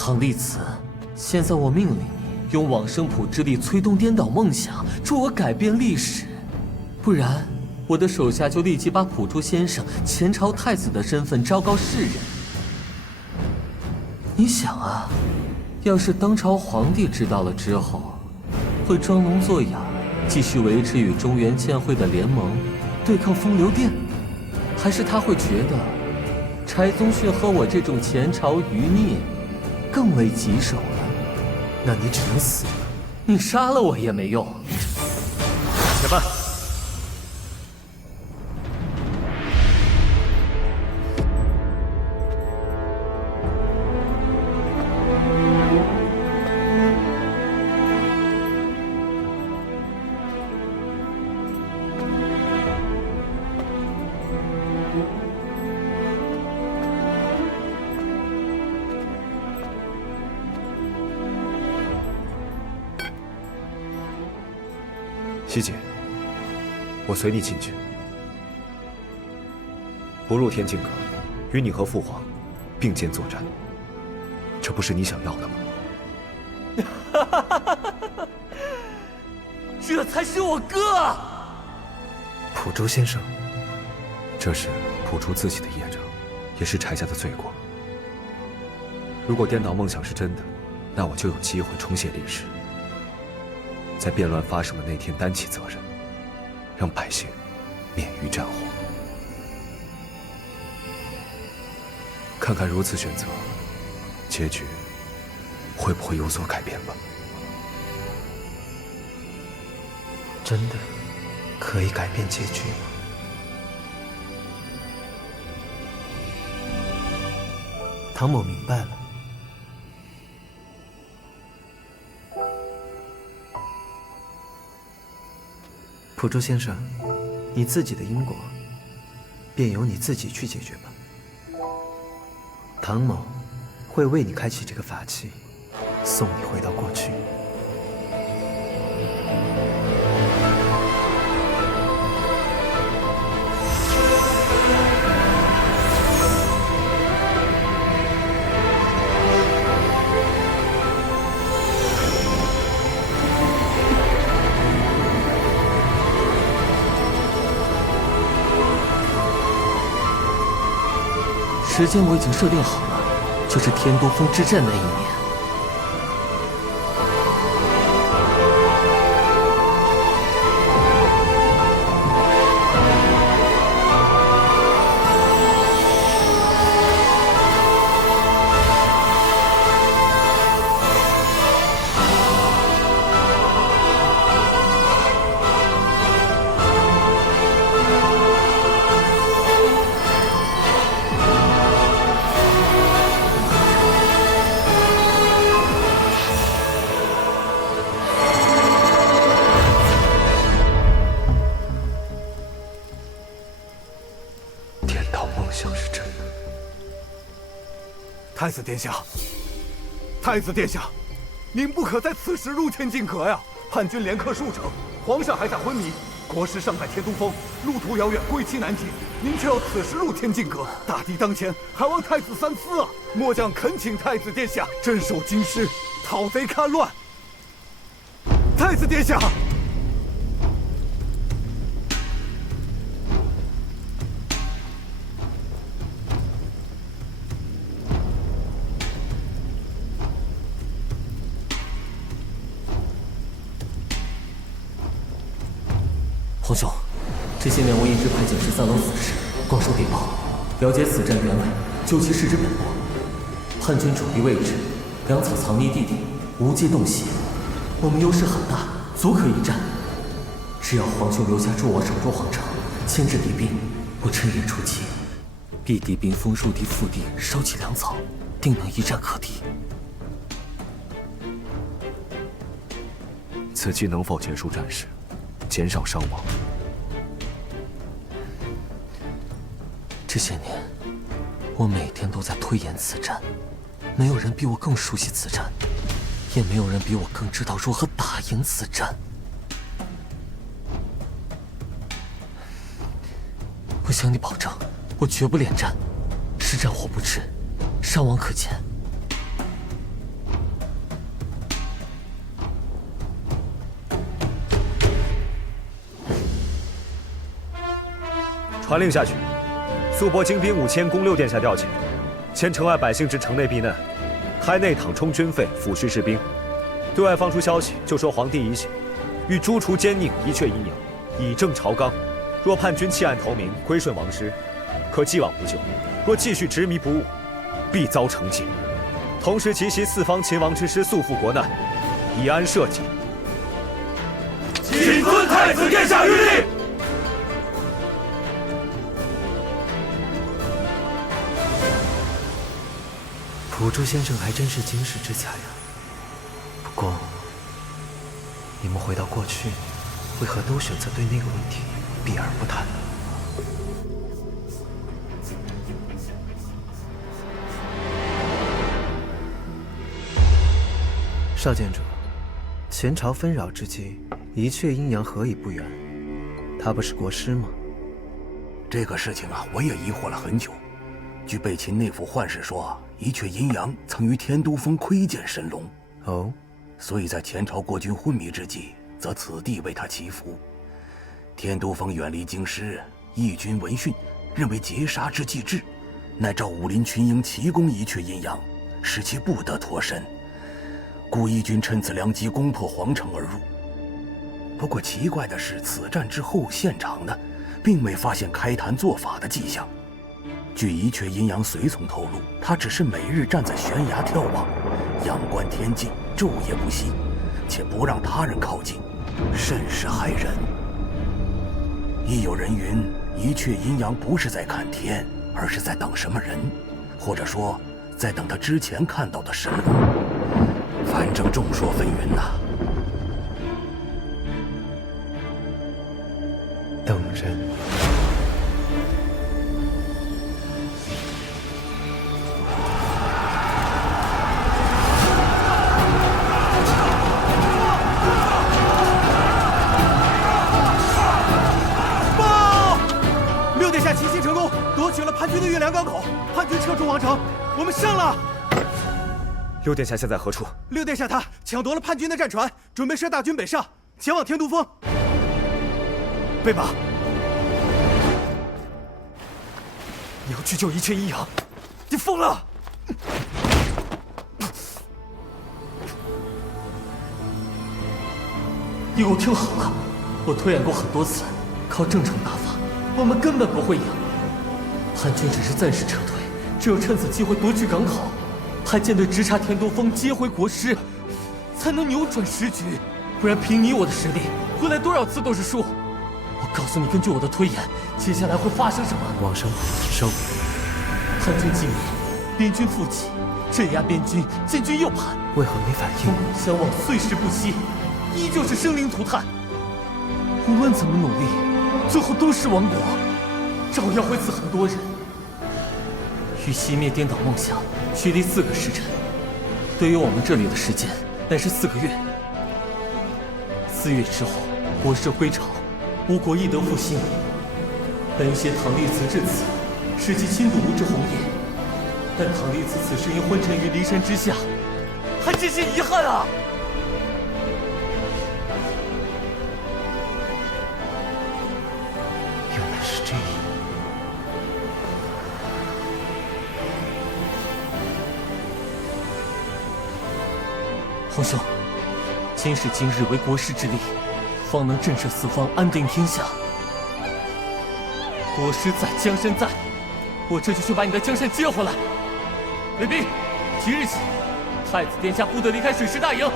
唐立慈，现在我命令你用往生谱之力催动颠倒梦想，助我改变历史，不然我的手下就立即把普珠先生前朝太子的身份昭告世人。你想啊，要是当朝皇帝知道了之后，会装聋作哑，继续维持与中原剑会的联盟，对抗风流殿，还是他会觉得柴宗训和我这种前朝余孽更为棘手了？那你只能死了。你杀了我也没用。且慢。西姐，我随你进去。不入天境阁，与你和父皇并肩作战，这不是你想要的吗？这才是我哥！普珠先生，这是普珠自己的业障，也是柴家的罪过。如果颠倒梦想是真的，那我就有机会重写历史，在变乱发生的那天担起责任，让百姓免于战火。看看如此选择，结局会不会有所改变吧？真的可以改变结局吗？唐某明白了。普珠先生，你自己的因果，便由你自己去解决吧。唐某会为你开启这个法器，送你回到过去。时间我已经设定好了，就是天都峰之战那一年。太子殿下，太子殿下，您不可在此时入天境阁呀！叛军连克数城，皇上还在昏迷，国师尚在天都峰，路途遥远，归期难及。您却要此时入天境阁，大敌当前，还望太子三思啊！末将恳请太子殿下镇守京师，讨贼看乱。太子殿下。皇兄，这些年我一直派遣13郎死士广收谍报，了解此战原委，究其事之本末。叛军主力位置，粮草藏匿地点，无界洞悉，我们优势很大，足可一战。只要皇兄留下助我守住皇城，牵制敌兵，我趁夜出击，逼敌兵封戍地腹地，烧起粮草，定能一战可敌。此计能否结束战事，减少伤亡？这些年，我每天都在推演此战，没有人比我更熟悉此战，也没有人比我更知道如何打赢此战。我向你保证，我绝不恋战，是战火不至，伤亡可见。传令下去，速拨精兵5000，攻6殿下调遣，牵城外百姓至城内避难，开内躺充军费，抚恤士兵。对外放出消息，就说皇帝已醒，欲诛除奸佞，一阙阴阳，以正朝纲。若叛军弃暗投明，归顺王师，可既往不咎；若继续执迷不悟，必遭惩戒。同时集袭四方秦王之师，速赴国难，以安社稷。谨遵太子殿下谕令。朴柱先生还真是经世之才呀。不过，你们回到过去，为何都选择对那个问题避而不谈？少监主，前朝纷扰之际，一阙阴阳何以不远？他不是国师吗？这个事情啊，我也疑惑了很久。据备秦内府宦士说，一阙阴阳曾于天都峰窥见神龙。哦，所以在前朝国君昏迷之际，则此地为他祈福。天都峰远离京师，义军闻讯，认为劫杀之计至，乃召武林群英齐攻一阙阴阳，使其不得脱身。故义军趁此良机攻破皇城而入。不过奇怪的是，此战之后现场呢，并未发现开坛做法的迹象。据一阙阴阳随从透露，他只是每日站在悬崖眺望，仰观天际，昼夜不息，且不让他人靠近，甚是骇人。亦有人云，一阙阴阳不是在看天，而是在等什么人，或者说在等他之前看到的神龙。反正众说纷纭呐。等人。报！6殿下奇袭成功，夺取了叛军的月亮港口，叛军撤出皇城，我们胜了。6殿下现在何处？6殿下他抢夺了叛军的战船，准备率大军北上，前往天都峰。备马！你要去救一阙阴阳？你疯了！你给我听好了，我推演过很多次，靠正常打法，我们根本不会赢。叛军只是暂时撤退，只有趁此机会夺取港口。派舰队直插天都峰，接回国师，才能扭转时局。不然凭你我的实力，回来多少次都是输。我告诉你，根据我的推演，接下来会发生什么？王生，收。叛军既灭，边军复起，镇压边军，建军又叛。为何没反应？相望岁时不息，依旧是生灵涂炭。无论怎么努力，最后都是亡国，照样会死很多人。欲熄灭颠倒梦想，需历4个时辰。对于我们这里的时间，乃是4个月。4月之后，国社归朝，吴国亦得复兴。本携唐弟子至此，使其亲睹吴之鸿业。但唐弟子此时因昏沉于骊山之下，还真是遗憾啊！原来是这样。皇兄，今时今日为国师之力，方能震慑四方，安定天下。国师在，江山在，我这就去把你的江山接回来。卫兵，即日起，太子殿下不得离开水师大营。